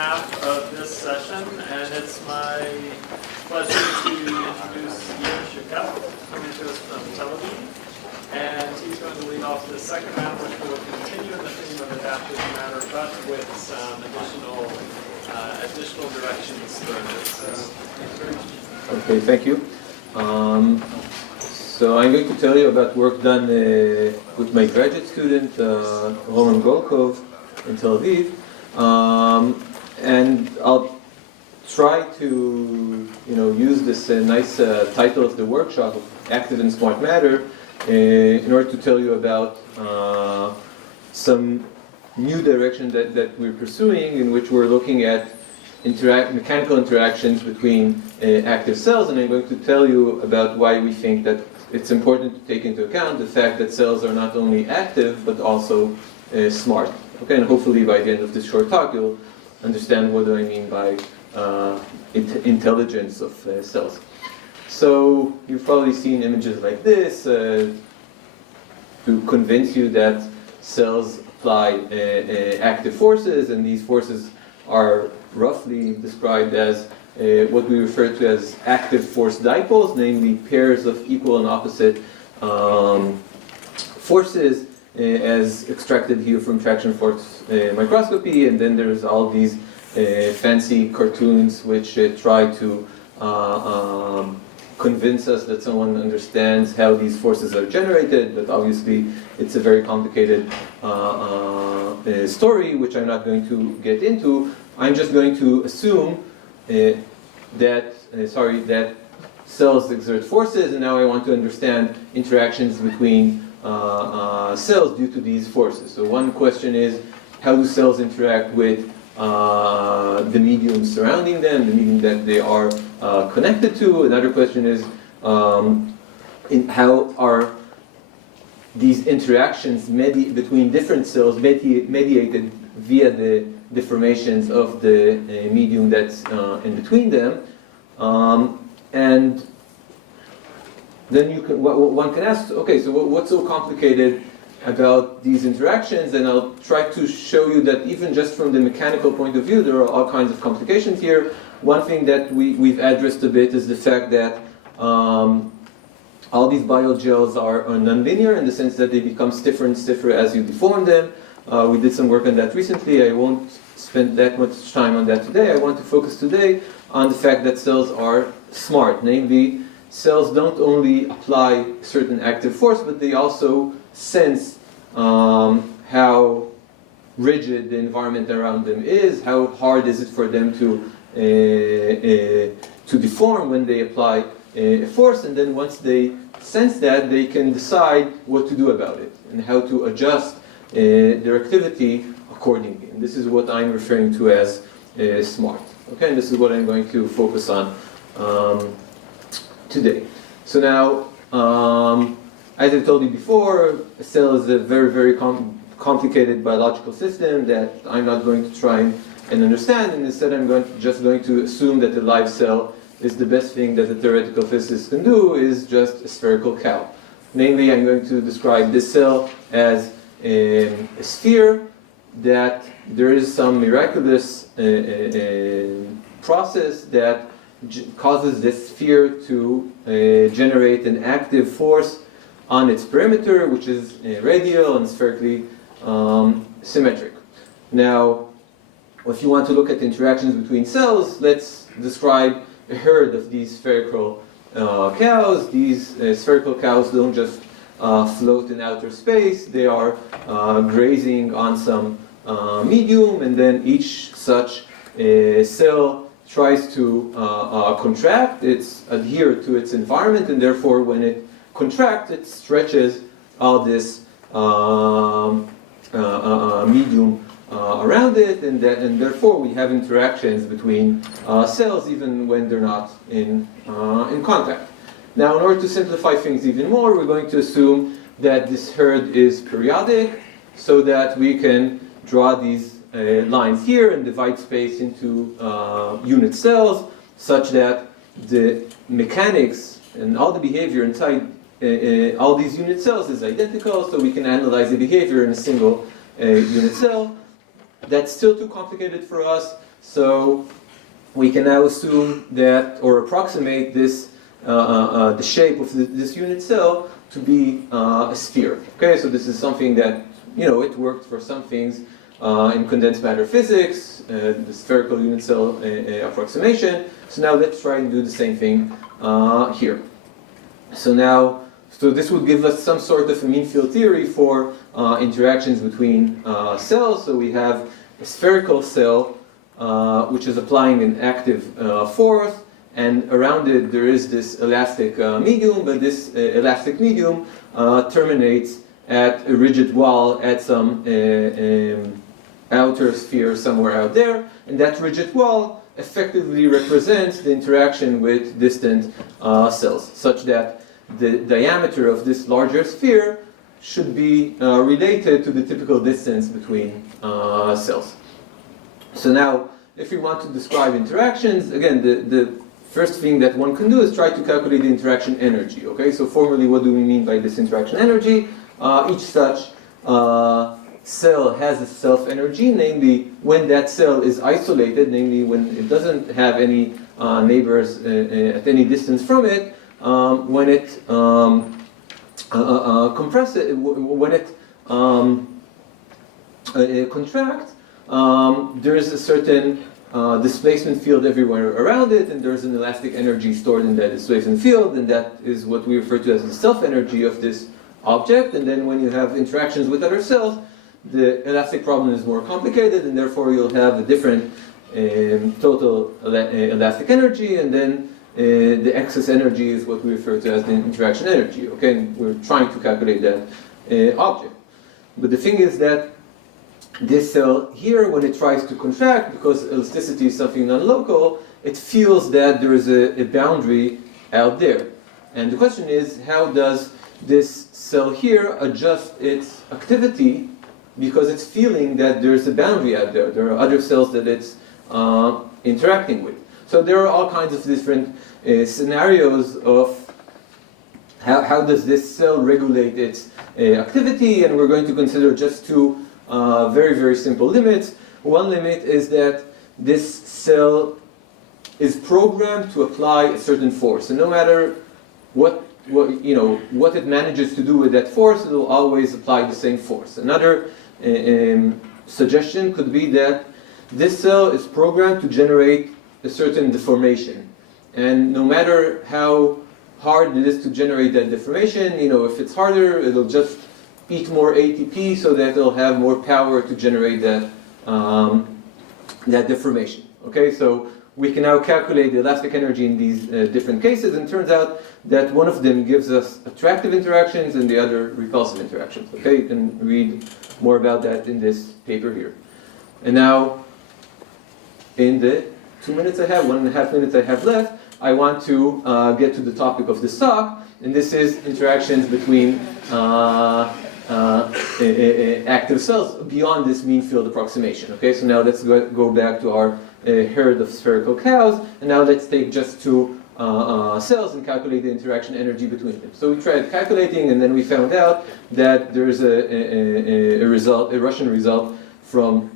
Half of this session, and it's my pleasure to introduce Spherical, coming to us from Tel Aviv, and he's going to lead off the second round, which will continue in the theme of adaptive matter, but with some additional directions thrown in. So, okay, thank you. So I'm going to tell you about work done with my graduate student, Roman Golkov, in Tel Aviv. And I'll try to, use this nice title of the workshop, Active and Smart Matter, in order to tell you about some new direction that we're pursuing, in which we're looking at mechanical interactions between active cells, and I'm going to tell you about why we think that it's important to take into account the fact that cells are not only active, but also smart. Okay, and hopefully by the end of this short talk, you'll understand what do I mean by intelligence of cells. So you've probably seen images like this to convince you that cells apply active forces, and these forces are roughly described as what we refer to as active force dipoles, namely pairs of equal and opposite forces, as extracted here from traction force microscopy. And then there's all these fancy cartoons which try to convince us that someone understands how these forces are generated, but obviously it's a very complicated story, which I'm not going to get into. I'm just going to assume that cells exert forces, and now I want to understand interactions between cells due to these forces. So one question is, how do cells interact with the medium surrounding them, the medium that they are connected to? Another question is, how are these interactions between different cells mediated via the deformations of the medium that's in between them? And then one can ask, okay, so what's so complicated about these interactions? And I'll try to show you that even just from the mechanical point of view, there are all kinds of complications here. One thing that we've addressed a bit is the fact that all these biogels are nonlinear, in the sense that they become stiffer and stiffer as you deform them. We did some work on that recently. I won't spend that much time on that today. I want to focus today on the fact that cells are smart. Namely, cells don't only apply certain active force, but they also sense how rigid the environment around them is, how hard is it for them to deform when they apply a force, and then once they sense that, they can decide what to do about it and how to adjust their activity accordingly. And this is what I'm referring to as smart. Okay, and this is what I'm going to focus on today. So now, as I told you before, a cell is a very, very complicated biological system that I'm not going to try and understand, and instead I'm just going to assume that a live cell is the best thing that a theoretical physicist can do, is just a spherical cow. Namely, I'm going to describe this cell as a sphere, that there is some miraculous process that causes this sphere to generate an active force on its perimeter, which is radial and spherically symmetric. Now, if you want to look at interactions between cells, let's describe a herd of these spherical cows. These spherical cows don't just float in outer space. They are grazing on some medium, and then each such cell tries to contract. It's adhered to its environment, and therefore when it contracts, it stretches all this medium around it, and therefore we have interactions between cells even when they're not in contact. Now, in order to simplify things even more, we're going to assume that this herd is periodic, so that we can draw these lines here and divide space into unit cells, such that the mechanics and all the behavior inside all these unit cells is identical, so we can analyze the behavior in a single unit cell. That's still too complicated for us, So we can now assume that, or approximate this, the shape of this unit cell to be a sphere. Okay, so this is something that, it worked for some things in condensed matter physics, the spherical unit cell approximation. So now let's try and do the same thing here. So this would give us some sort of a mean field theory for interactions between cells. So we have a spherical cell which is applying an active force, and around it there is this elastic medium, but this elastic medium terminates at a rigid wall at some outer sphere somewhere out there, and that rigid wall effectively represents the interaction with distant cells, such that the diameter of this larger sphere should be related to the typical distance between cells. So now, if we want to describe interactions, again, the first thing that one can do is try to calculate the interaction energy. Okay, so formally, what do we mean by this interaction energy? Each such cell has a self-energy, namely when that cell is isolated, namely when it doesn't have any neighbors at any distance from it, when it compresses, when it contracts, there is a certain displacement field everywhere around it, and there's an elastic energy stored in that displacement field, and that is what we refer to as the self-energy of this object. And then when you have interactions with other cells, the elastic problem is more complicated, and therefore you'll have a different total elastic energy, and then the excess energy is what we refer to as the interaction energy. Okay, and we're trying to calculate that object. But the thing is that this cell here, when it tries to contract, because elasticity is something non-local, it feels that there is a boundary out there. And the question is, how does this cell here adjust its activity, because it's feeling that there's a boundary out there. There are other cells that it's interacting with. So there are all kinds of different scenarios of how does this cell regulate its activity, and we're going to consider just two very, very simple limits. One limit is that this cell is programmed to apply a certain force, and no matter what it manages to do with that force, it will always apply the same force. Another suggestion could be that this cell is programmed to generate a certain deformation, and no matter how hard it is to generate that deformation, if it's harder, it'll just eat more ATP so that it'll have more power to generate that deformation. Okay, so we can now calculate the elastic energy in these different cases, and it turns out that one of them gives us attractive interactions and the other repulsive interactions. Okay, you can read more about that in this paper here. And now, in the 2 minutes I have, 1.5 minutes I have left, I want to get to the topic of this talk, and this is interactions between active cells beyond this mean field approximation. Okay, so now let's go back to our herd of spherical cows, and now let's take just two cells and calculate the interaction energy between them. So we tried calculating, and then we found out that there is a Russian result from.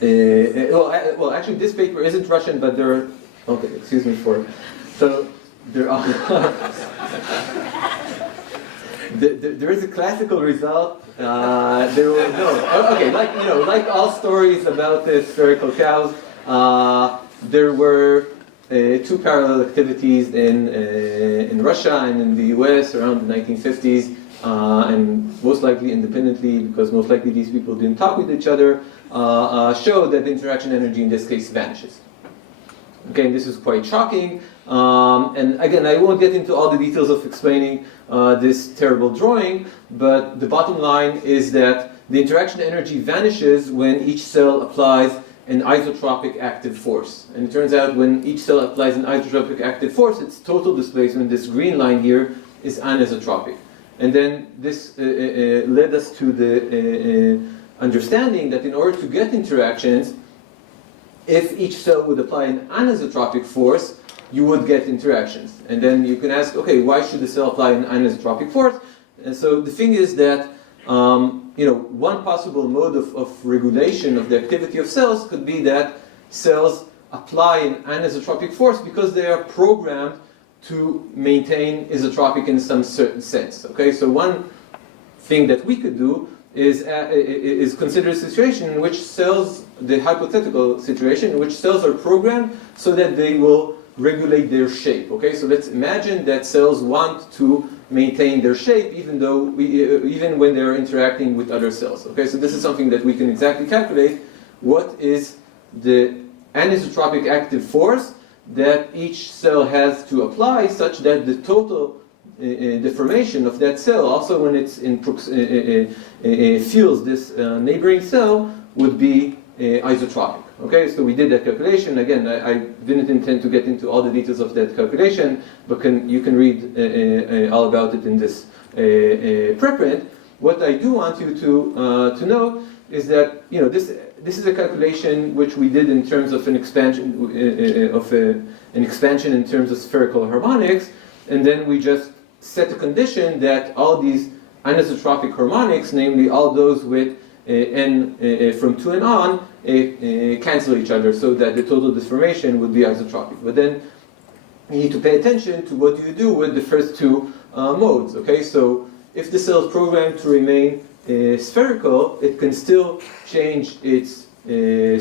Well, actually, this paper isn't Russian, but there are. Okay, excuse me for. So there are. There is a classical result. There were okay, like all stories about the spherical cows, there were two parallel activities in Russia and in the US around the 1950s, and most likely independently, because most likely these people didn't talk with each other, showed that the interaction energy in this case vanishes. Okay, this is quite shocking. And again, I won't get into all the details of explaining this terrible drawing, but the bottom line is that the interaction energy vanishes when each cell applies an isotropic active force. And it turns out when each cell applies an isotropic active force, its total displacement, this green line here, is anisotropic. And then this led us to the understanding that in order to get interactions, if each cell would apply an anisotropic force, you would get interactions. And then you can ask, okay, why should the cell apply an anisotropic force? And so the thing is that, one possible mode of regulation of the activity of cells could be that cells apply an anisotropic force because they are programmed to maintain isotropic in some certain sense. Okay, so one thing that we could do is consider a situation in which cells, the hypothetical situation in which cells are programmed so that they will regulate their shape. Okay, so let's imagine that cells want to maintain their shape even when they're interacting with other cells. Okay, so this is something that we can exactly calculate. What is the anisotropic active force that each cell has to apply such that the total deformation of that cell, also when it's feels this neighboring cell, would be isotropic. Okay, so we did that calculation. Again, I didn't intend to get into all the details of that calculation, but you can read all about it in this preprint. What I do want you to know is that this is a calculation which we did in terms of an expansion in terms of spherical harmonics, and then we just set a condition that all these anisotropic harmonics, namely all those with n from 2 and on, cancel each other so that the total deformation would be isotropic. But then you need to pay attention to what you do with the first two modes. Okay, so if the cell is programmed to remain spherical, it can still change its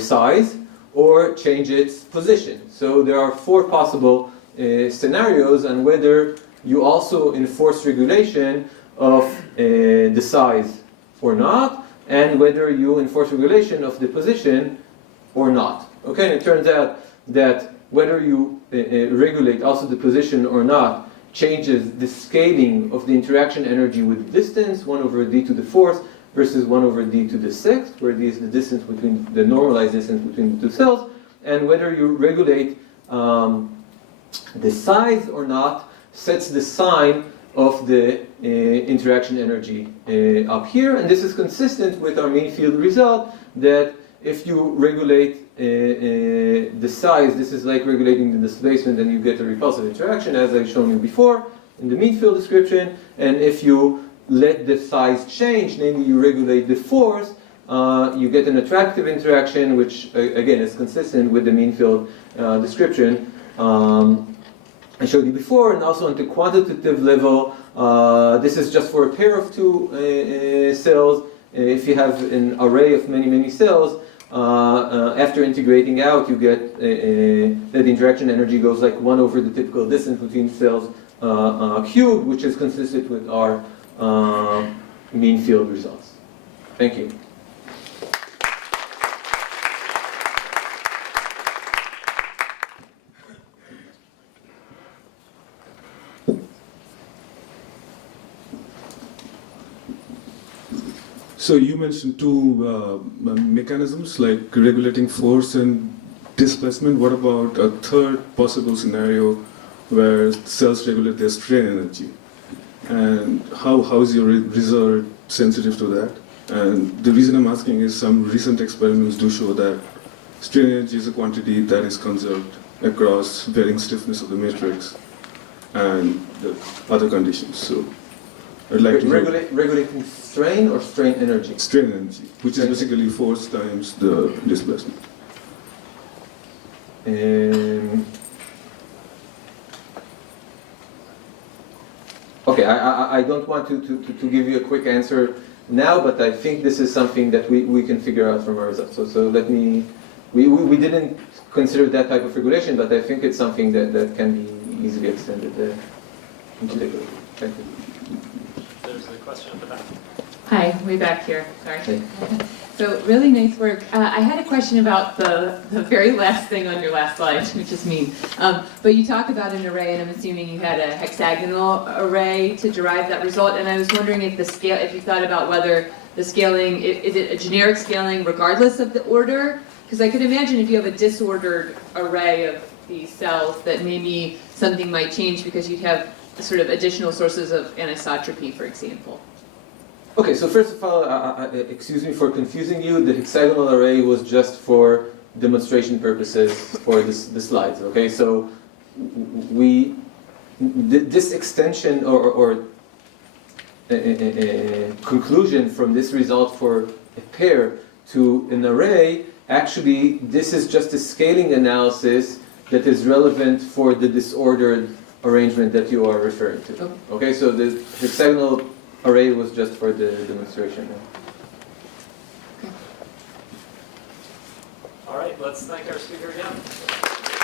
size or change its position. So there are 4 possible scenarios on whether you also enforce regulation of the size or not, and whether you enforce regulation of the position or not. Okay, and it turns out that whether you regulate also the position or not changes the scaling of the interaction energy with distance, 1 over d to the 4th versus 1 over d to the 6th, where d is the distance between the normalized distance between the two cells, and whether you regulate the size or not sets the sign of the interaction energy up here, and this is consistent with our mean field result that if you regulate the size, this is like regulating the displacement, and you get a repulsive interaction, as I've shown you before in the mean field description. And if you let the size change, namely you regulate the force, you get an attractive interaction, which again is consistent with the mean field description I showed you before. And also on the quantitative level, this is just for a pair of two cells. If you have an array of many cells, after integrating out, you get that the interaction energy goes like 1 over the typical distance between cells cubed, which is consistent with our mean field results. Thank you. So you mentioned two mechanisms like regulating force and displacement. What about a third possible scenario where cells regulate their strain energy? And how is your result sensitive to that? And the reason I'm asking is some recent experiments do show that strain energy is a quantity that is conserved across varying stiffness of the matrix and the other conditions. So I'd like to regulating strain or strain energy? Strain energy, which is basically force times the displacement. Okay, I don't want to give you a quick answer now, but I think this is something that we can figure out from our results. So let me, we didn't consider that type of regulation, but I think it's something that can be easily extended into the group. Thank you. There's a question at the back. Hi, way back here, sorry. Hey. So really nice work. I had a question about the very last thing on your last slide, which is mean. But you talk about an array, and I'm assuming you had a hexagonal array to derive that result. And I was wondering if the scale, if you thought about whether the scaling, is it a generic scaling regardless of the order? Because I could imagine if you have a disordered array of these cells that maybe something might change because you'd have sort of additional sources of anisotropy, for example. Okay, so first of all, excuse me for confusing you. The hexagonal array was just for demonstration purposes for the slides. Okay, so this extension or conclusion from this result for a pair to an array actually this is just a scaling analysis that is relevant for the disordered arrangement that you are referring to. Okay. Okay, so the hexagonal array was just for the demonstration. All right, let's thank our speaker again.